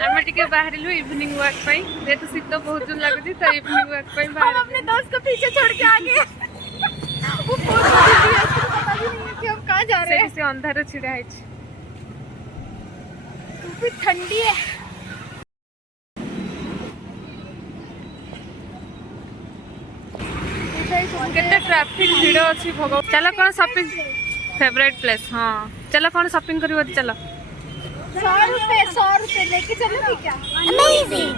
आम टे बाहर इवनिंग वॉक जेहतु शीत बहुत जोर लगुच तो इवनिंग वॉक हम अपने दोस्त को पीछे छोड़ के आगे वो पता भी नहीं है कि हम कहाँ जा रहे हैं। से अंधार छिड़ा है ठंडी है। केते ट्रैफिक भीड़ अच्छी भगवान। चलो कौन शॉपिंग फेवरेट प्लेस। हाँ चलो कौन शॉपिंग करियो चलो। 100 रुपए लेके चलो क्या। अमेजिंग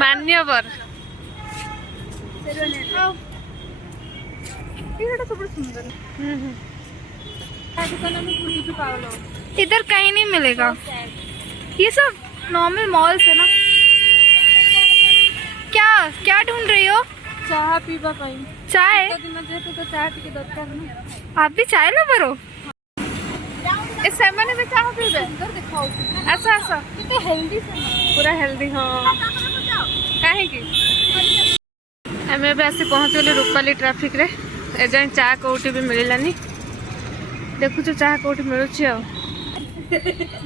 मान्यवर सब सुंदर। इधर कहीं नहीं मिलेगा। ये सब नॉर्मल मॉल्स है ना। क्या क्या ढूंढ रही हो। चाह पीवा चाय। तो चाह टी दरकार ना। आप भी चाय लो बरो। सेमने भी चाह पीबे आसा आसा कितने हेल्दी पूरा हेल्दी। हाँ कहीं आम ए आसी पहुँचल रूपाली ट्राफिक रे एजाए चाह कौटी भी मिलानी। देखु चाह कौटी मिलूँ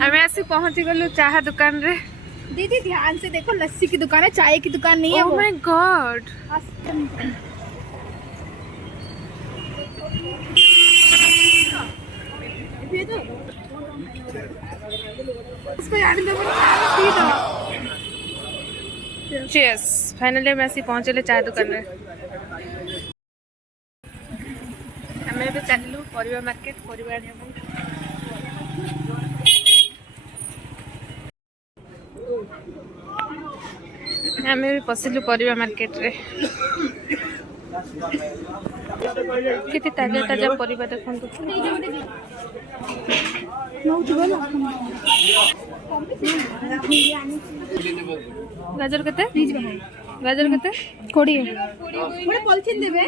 आम आसी पहुँची गलु चाह दुकान रे। दीदी ध्यान से देखो लस्सी की दुकान है चाय की दुकान नहीं है। Oh my God cheers. Finally हम ऐसे पहुँचले चाय दुकान रे। हमें भी चलू परिवा मार्केट परिवा आमे भी पशिलु परिवा मार्केट रे। कितनी ताजा ताजा परिवा देखंतु। गाजर केते गाजर केते 20 गोटे पॉलिथिन देबे।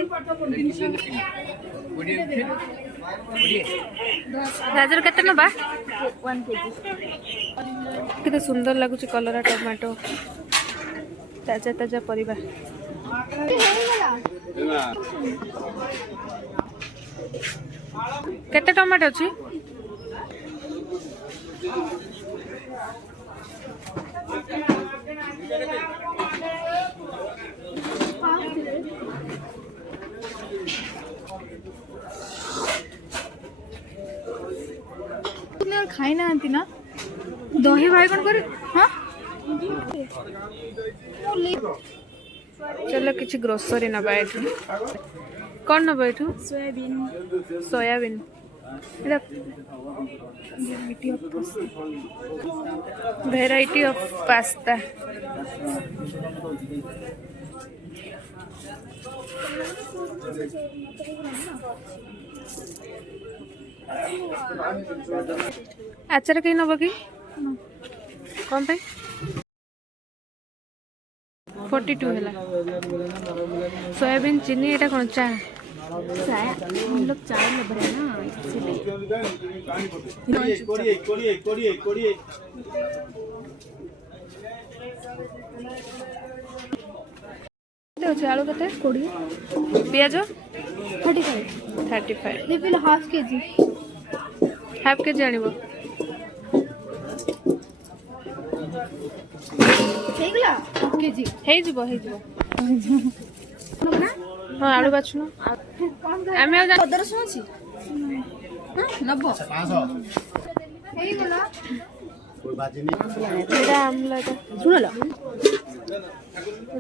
गाजर केते नबा 1 केजी। कितने सुंदर लगुच कलरा टमाटो ताजा ताजा परिवा। केते टमाटो अछि। खाई ना ना दही भाई कौन करे। हाँ चलो किसी ग्रोसरी नबा एठू कौन नबा एठू soybean soybean variety of pasta. आचार कहीं नब कि कौन पे 42 है। सोयाबीन चीनी एटा कौन चाय चाय हम लोग चाय में भरे ना इसीलिए आलू कते 20 पियाज 35 रिफिल हाफ केजी आनिबो हेगला हाफ केजी हे जिवो हाँ आलू बाछुन आमे पदर सुनछि नबो 500 हेगला एटा आमला सुनलो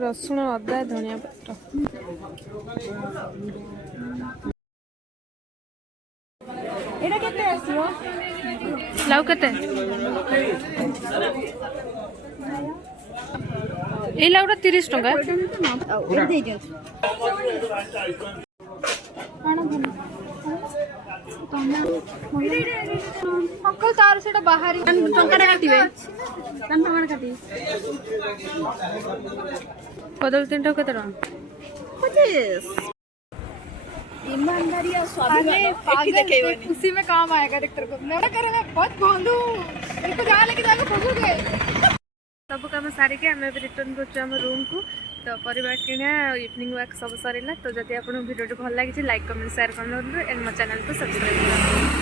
रसुण अदा धनिया पत्र एटा केते आसीओ लाउ केते ए लाउटा 30 टका दे दियो अंकल तार सेटा बाहर टंका काटिबे टंका काटी कदल 3 टका केते टका 25 ईमानदारी और स्वाभिमान खुशी में काम आएगा। देख तेरे को मैं करे मैं बहुत बांधू तेरे को जहाँ लेके जाके पहुँचोगे। सब कम सारिक आम रिटर्न कर रूम को तो परिवार किणा इवनिंग वॉक सब सरला। तो जब आपको वीडियो भल लगी लाइक कमेंट शेयर कर एंड मो चैनल को सब्सक्राइब कर।